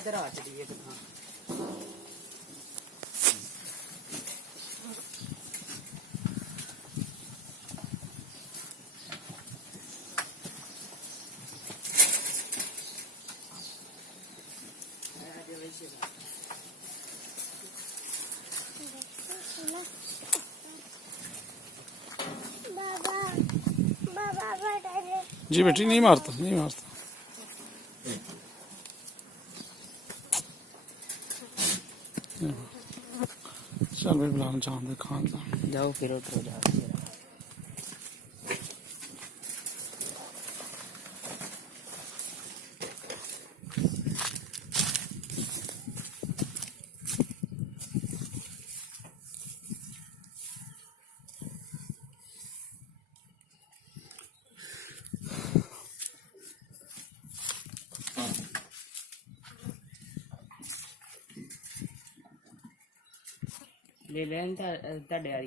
इधर आ चलिए कितना जी बेटी नहीं मारता नहीं मारता। चल भाई बुला जान दे खान दा जाओ फिर उठो जाओ ले लें ਤੁਹਾਡੇ